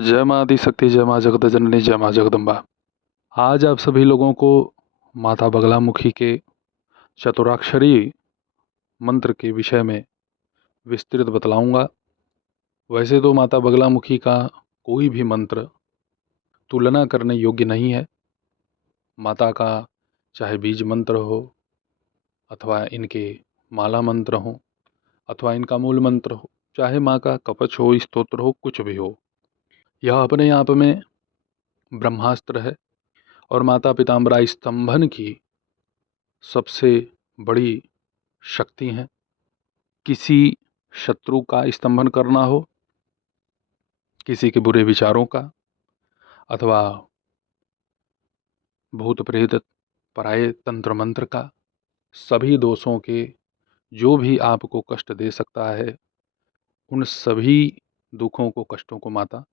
जय माँ आदिशक्ति, जय माँ जगत जननी, जय माँ जगदम्बा। आज आप सभी लोगों को माता बगलामुखी के चतुराक्षरी मंत्र के विषय में विस्तृत बतलाऊंगा। वैसे तो माता बगलामुखी का कोई भी मंत्र तुलना करने योग्य नहीं है। माता का चाहे बीज मंत्र हो, अथवा इनके माला मंत्र हो, अथवा इनका मूल मंत्र हो, चाहे माँ का कवच हो, स्तोत्र हो, कुछ भी हो, यह अपने आप में ब्रह्मास्त्र है और माता पिताम्बरा स्तंभन की सबसे बड़ी शक्ति हैं। किसी शत्रु का स्तंभन करना हो, किसी के बुरे विचारों का, अथवा भूत प्रेत पराये तंत्र मंत्र का, सभी दोषों के जो भी आपको कष्ट दे सकता है, उन सभी दुखों को, कष्टों को माता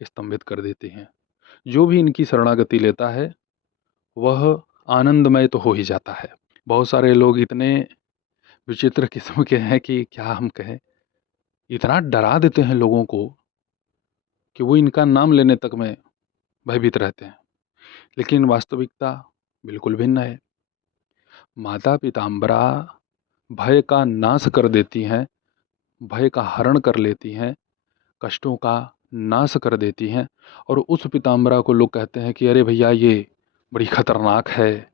स्तंभित कर देती हैं। जो भी इनकी शरणागति लेता है वह आनंदमय तो हो ही जाता है। बहुत सारे लोग इतने विचित्र किस्म के हैं कि क्या हम कहें, इतना डरा देते हैं लोगों को कि वो इनका नाम लेने तक में भयभीत रहते हैं। लेकिन वास्तविकता बिल्कुल भिन्न है। माता पिताम्बरा भय का नाश कर देती हैं, भय का हरण कर लेती हैं, कष्टों का नाश कर देती हैं। और उस पिताम्बरा को लोग कहते हैं कि अरे भैया ये बड़ी खतरनाक है,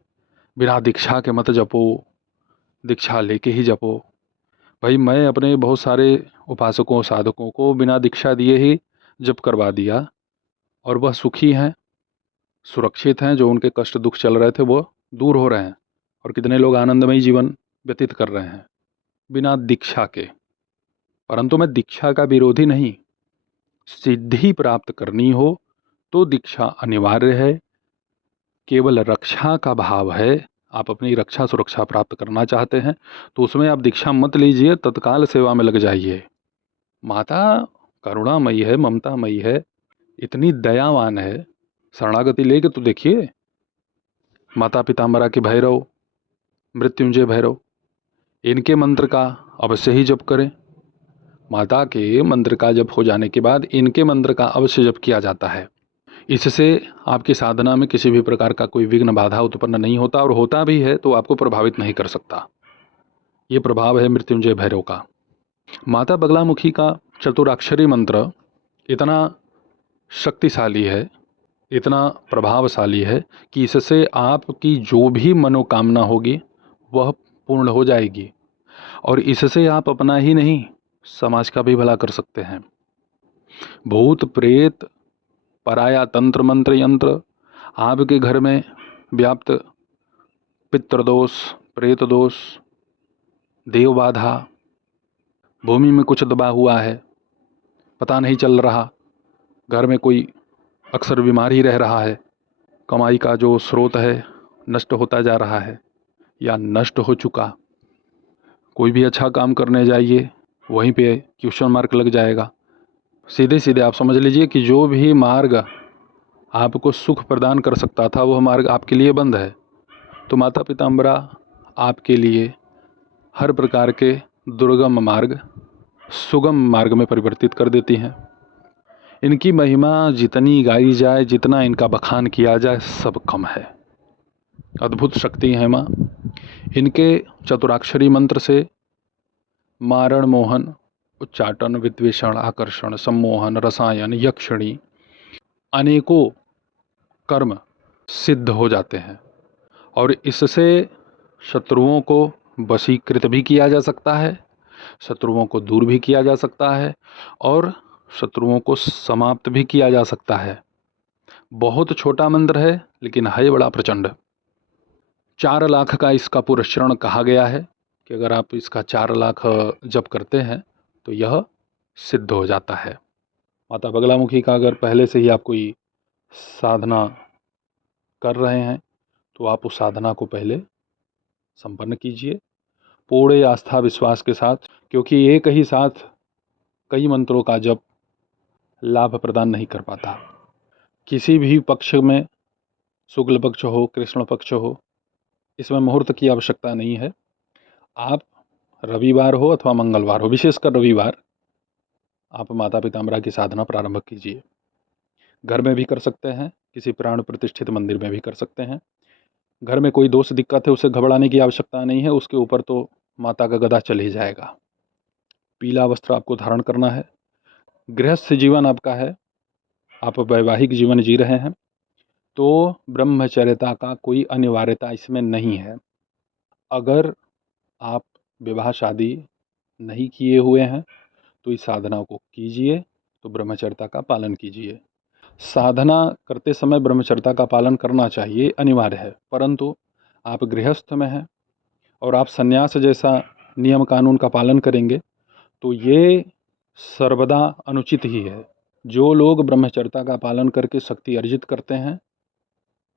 बिना दीक्षा के मत जपो, दीक्षा लेके ही जपो। भाई मैं अपने बहुत सारे उपासकों साधकों को बिना दीक्षा दिए ही जप करवा दिया और वह सुखी हैं, सुरक्षित हैं। जो उनके कष्ट दुख चल रहे थे वो दूर हो रहे हैं और कितने लोग आनंदमय जीवन व्यतीत कर रहे हैं बिना दीक्षा के। परंतु मैं दीक्षा का विरोधी नहीं, सिद्धि प्राप्त करनी हो तो दीक्षा अनिवार्य है। केवल रक्षा का भाव है, आप अपनी रक्षा सुरक्षा प्राप्त करना चाहते हैं तो उसमें आप दीक्षा मत लीजिए, तत्काल सेवा में लग जाइए। माता करुणामयी है, ममतामयी है, इतनी दयावान है। शरणागति लेके तो देखिए, माता पिताम्बरा के भैरव, मृत्युंजय भैरव, इनके मंत्र का अवश्य ही जप करें। माता के मंत्र का जप हो जाने के बाद इनके मंत्र का अवश्य जप किया जाता है। इससे आपकी साधना में किसी भी प्रकार का कोई विघ्न बाधा उत्पन्न नहीं होता, और होता भी है तो आपको प्रभावित नहीं कर सकता। ये प्रभाव है मृत्युंजय भैरव का। माता बगलामुखी का चतुराक्षरी मंत्र इतना शक्तिशाली है, इतना प्रभावशाली है कि इससे आपकी जो भी मनोकामना होगी वह पूर्ण हो जाएगी। और इससे आप अपना ही नहीं, समाज का भी भला कर सकते हैं। भूत प्रेत पराया तंत्र मंत्र यंत्र आपके घर में व्याप्त पितृदोष, प्रेत दोष, देव बाधा, भूमि में कुछ दबा हुआ है, पता नहीं चल रहा, घर में कोई अक्सर बीमार ही रह रहा है, कमाई का जो स्रोत है नष्ट होता जा रहा है या नष्ट हो चुका, कोई भी अच्छा काम करने जाइए वहीं पे क्वेश्चन मार्क लग जाएगा। सीधे सीधे आप समझ लीजिए कि जो भी मार्ग आपको सुख प्रदान कर सकता था वह मार्ग आपके लिए बंद है। तो माता पिताम्बरा आपके लिए हर प्रकार के दुर्गम मार्ग सुगम मार्ग में परिवर्तित कर देती हैं। इनकी महिमा जितनी गाई जाए, जितना इनका बखान किया जाए, सब कम है। अद्भुत शक्ति है माँ। इनके चतुराक्षरी मंत्र से मारण मोहन, उच्चाटन, विद्वेषण, आकर्षण, सम्मोहन, रसायन, यक्षिणी अनेकों कर्म सिद्ध हो जाते हैं। और इससे शत्रुओं को वशीकृत भी किया जा सकता है, शत्रुओं को दूर भी किया जा सकता है और शत्रुओं को समाप्त भी किया जा सकता है। बहुत छोटा मंत्र है लेकिन है बड़ा प्रचंड। 4 लाख का इसका पुरस्चरण कहा गया है कि अगर आप इसका 4 लाख जप करते हैं तो यह सिद्ध हो जाता है। माता बगलामुखी का अगर पहले से ही आप कोई साधना कर रहे हैं तो आप उस साधना को पहले संपन्न कीजिए पूरे आस्था विश्वास के साथ, क्योंकि एक ही साथ कई मंत्रों का जप लाभ प्रदान नहीं कर पाता। किसी भी पक्ष में, शुक्ल पक्ष हो, कृष्ण पक्ष हो, इसमें मुहूर्त की आवश्यकता नहीं है। आप रविवार हो अथवा मंगलवार हो, विशेषकर रविवार, आप माता पिताम्बरा की साधना प्रारंभ कीजिए। घर में भी कर सकते हैं, किसी प्राण प्रतिष्ठित मंदिर में भी कर सकते हैं। घर में कोई दोष दिक्कत है उसे घबराने की आवश्यकता नहीं है, उसके ऊपर तो माता का गदा चल ही जाएगा। पीला वस्त्र आपको धारण करना है। गृहस्थ जीवन आपका है, आप वैवाहिक जीवन जी रहे हैं, तो ब्रह्मचर्यता का कोई अनिवार्यता इसमें नहीं है। अगर आप विवाह शादी नहीं किए हुए हैं तो इस साधना को कीजिए, तो ब्रह्मचर्यता का पालन कीजिए। साधना करते समय ब्रह्मचर्यता का पालन करना चाहिए, अनिवार्य है, परंतु आप गृहस्थ में हैं और आप संन्यास जैसा नियम कानून का पालन करेंगे तो ये सर्वदा अनुचित ही है। जो लोग ब्रह्मचर्यता का पालन करके शक्ति अर्जित करते हैं,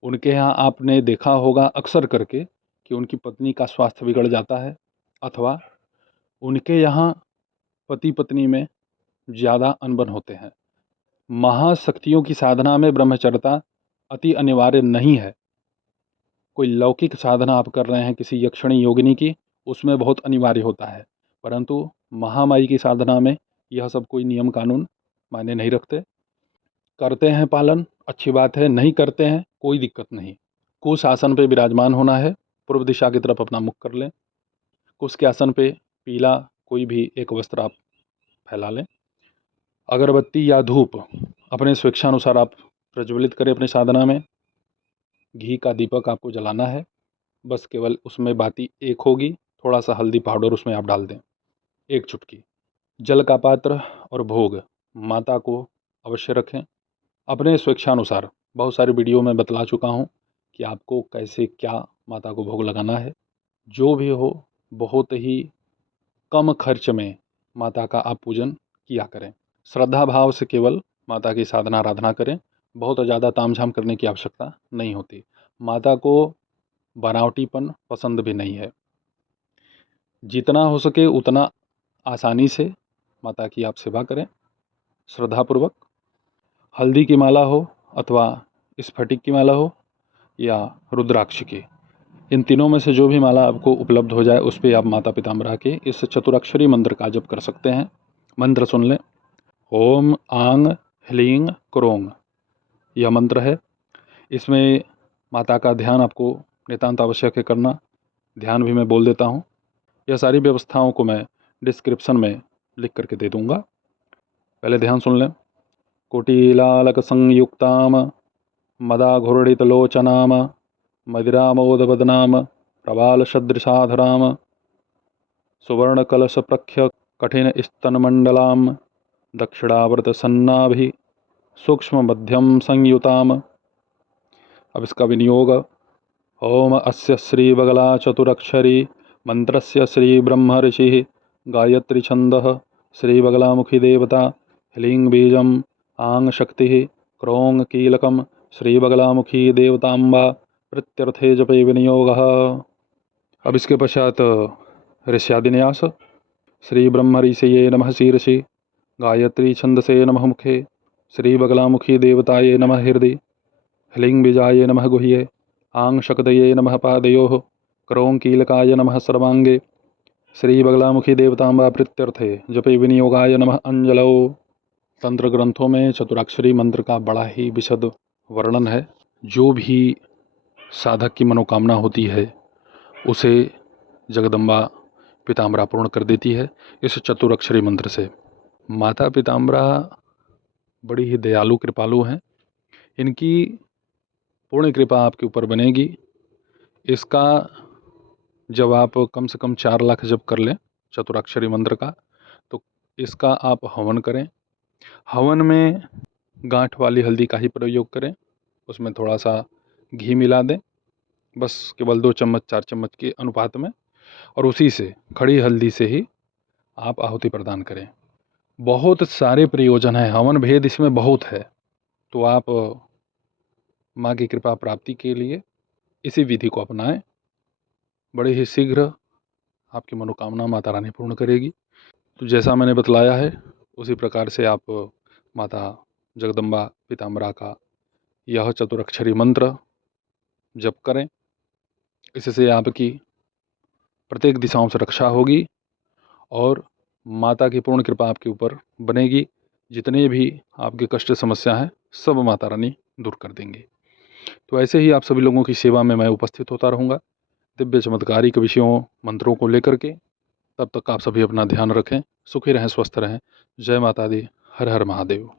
उनके यहाँ आपने देखा होगा अक्सर करके कि उनकी पत्नी का स्वास्थ्य बिगड़ जाता है, अथवा उनके यहाँ पति पत्नी में ज़्यादा अनबन होते हैं। महाशक्तियों की साधना में ब्रह्मचर्यता अति अनिवार्य नहीं है। कोई लौकिक साधना आप कर रहे हैं किसी यक्षिणी योगिनी की, उसमें बहुत अनिवार्य होता है, परंतु महामाई की साधना में यह सब कोई नियम कानून मायने नहीं रखते। करते हैं पालन, अच्छी बात है, नहीं करते हैं कोई दिक्कत नहीं। कुश आसन पे विराजमान होना है, पूर्व दिशा की तरफ अपना मुख कर लें। कुश के आसन पे पीला कोई भी एक वस्त्र आप फैला लें। अगरबत्ती या धूप अपने स्वेच्छानुसार आप प्रज्वलित करें अपनी साधना में। घी का दीपक आपको जलाना है, बस केवल उसमें बाती एक होगी, थोड़ा सा हल्दी पाउडर उसमें आप डाल दें, एक चुटकी। जल का पात्र और भोग माता को अवश्य रखें अपने स्वेच्छानुसार। बहुत सारी वीडियो में बतला चुका हूँ कि आपको कैसे क्या माता को भोग लगाना है। जो भी हो, बहुत ही कम खर्च में माता का आप पूजन किया करें। श्रद्धा भाव से केवल माता की साधना आराधना करें, बहुत ज़्यादा तामझाम करने की आवश्यकता नहीं होती। माता को बनावटीपन पसंद भी नहीं है। जितना हो सके उतना आसानी से माता की आप सेवा करें, श्रद्धापूर्वक। हल्दी की माला हो अथवा स्फटिक की माला हो या रुद्राक्ष की, इन तीनों में से जो भी माला आपको उपलब्ध हो जाए उस पर आप माता पिताम्बरा के इस चतुराक्षरी मंत्र का जप कर सकते हैं। मंत्र सुन लें। ओम आंग ह्लीं क्रोंग, यह मंत्र है। इसमें माता का ध्यान आपको नितांत आवश्यक है करना। ध्यान भी मैं बोल देता हूँ। यह सारी व्यवस्थाओं को मैं डिस्क्रिप्शन में लिख करके दे दूँगा, पहले ध्यान सुन लें। कुटीलालक संयुक्ताम मदाघूर्णितलोचनाम मदिरामोदवदनाम प्रबालसदृशाधराम सुवर्णकलशप्रख्य कठिनस्तनमण्डलां दक्षिणावर्तसन्नाभि सूक्ष्म मध्यम संयुताम। अब इसका विनियोग। ओम अस्य श्रीबगला चतुरक्षरी मंत्रस्य श्री ब्रह्म ऋषि गायत्री छंदः श्रीबगलामुखी देवता ह्लीं बीजम आंग शक्ति क्रोंग कीलकम श्रीबगलामुखी देवतांबा प्रत्यर्थे जपे विनियोगः। अब इसके पश्चात ऋष्यादिन्यास। श्री ब्रह्म ऋषये नमः शीर्षि गायत्री छंदसे नमः मुखे श्रीबगलामुखी देवताये नमः हृदि ह्लीं बीजाये नमः गुह्ये आंग शक्तये नमः पादयोः क्रों कीलकाय नमः सर्वांगे श्रीबगलामुखी देवतांबा प्रीत्यर्थे जपे विनियोगाय नमः अंजलौ। तंत्र ग्रंथों में चतुराक्षरी मंत्र का बड़ा ही विशद वर्णन है। जो भी साधक की मनोकामना होती है उसे जगदम्बा पीताम्बरा पूर्ण कर देती है इस चतुराक्षरी मंत्र से। माता पीताम्बरा बड़ी ही दयालु कृपालु हैं। इनकी पूर्ण कृपा आपके ऊपर बनेगी। इसका जब आप कम से कम 4 लाख जप कर लें चतुराक्षरी मंत्र का, तो इसका आप हवन करें। हवन में गांठ वाली हल्दी का ही प्रयोग करें, उसमें थोड़ा सा घी मिला दें, बस केवल 2 चम्मच 4 चम्मच के अनुपात में, और उसी से खड़ी हल्दी से ही आप आहुति प्रदान करें। बहुत सारे प्रयोजन हैं, हवन भेद इसमें बहुत है। तो आप माँ की कृपा प्राप्ति के लिए इसी विधि को अपनाएं। बड़े ही शीघ्र आपकी मनोकामना माता रानी पूर्ण करेगी। तो जैसा मैंने बतलाया है उसी प्रकार से आप माता जगदम्बा पीताम्बरा का यह चतुरक्षरी मंत्र जप करें। इससे आपकी प्रत्येक दिशाओं से रक्षा होगी और माता की पूर्ण कृपा आपके ऊपर बनेगी। जितने भी आपके कष्ट समस्या हैं सब माता रानी दूर कर देंगे। तो ऐसे ही आप सभी लोगों की सेवा में मैं उपस्थित होता रहूँगा, दिव्य चमत्कारिक विषयों, मंत्रों को लेकर के। तब तक आप सभी अपना ध्यान रखें, सुखी रहें, स्वस्थ रहें। जय माता दी। हर हर महादेव।